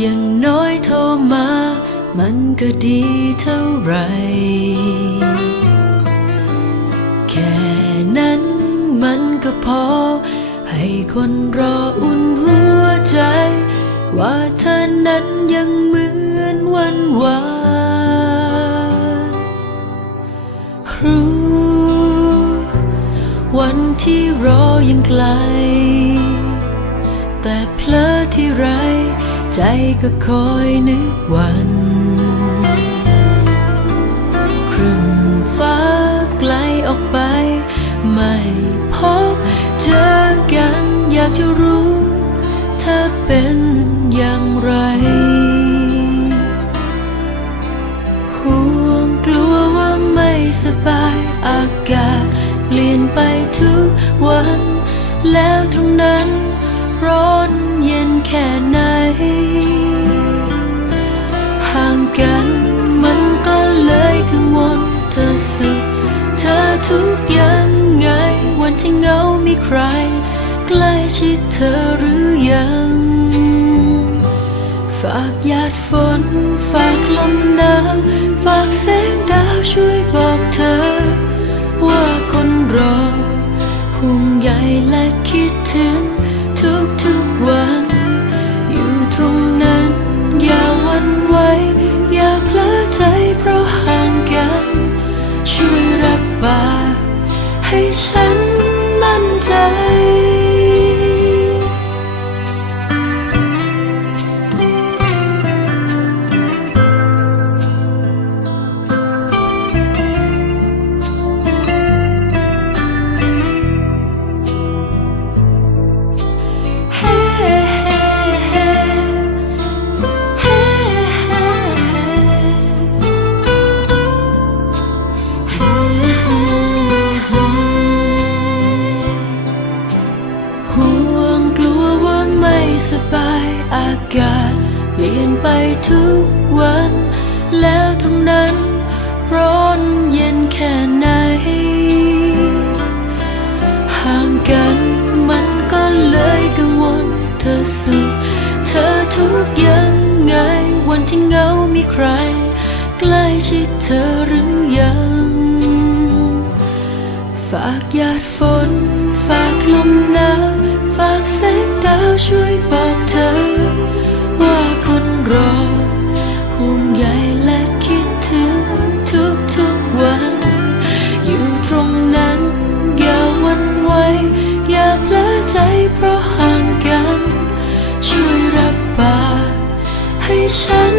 อย่างน้อยโทรมา มันก็ดีเท่าไร แค่นั้นมันก็พอ ให้คนรออุ่นหัวใจ ว่าเธอนั้นยังเหมือนวันวานรู้วันที่รอยังไกล แต่เพลอที่ไร ใจก็คอยนึกวันครึ่งฟ้าไกลออกไป ไม่พบเจอกันอยากจะรู้เธอเป็นอย่างไร ห่วงกลัวว่าไม่สบายอากาศเปลี่ยนไปทุกวัน แล้วตรงนั้นร้อนเย็นแค่ไหน ทุกยังไง วันที่เงามีใคร ใกล้ชิดเธอหรือยัง ฝากหยาดฝน ฝากลมหนาวฝากแสงดาวช่วยบอกเธอ ว่าคนรอห่วงใยและคิดถึง ใสบายอากาศ เปลี่ยนไปทุกวัน แล้วตรงนั้น ร้อนเย็นแค่ไหน ห่างกันมันก็เลยกังวลเธอสุขเธอทุกยังไง วันที่เงามีใคร ใกล้ชิดเธอหรือยังฝากหยาดฝน ฝากลมหนาวฝากแสง แล้วช่วยบอกเธอ ว่าคนรอ ห่วงใยและคิดถึงทุกทุกวัน อยู่ตรงนั้น อย่าวันไหวอย่าเพลอใจเพราะห่างกัน ช่วยรับปากให้ฉัน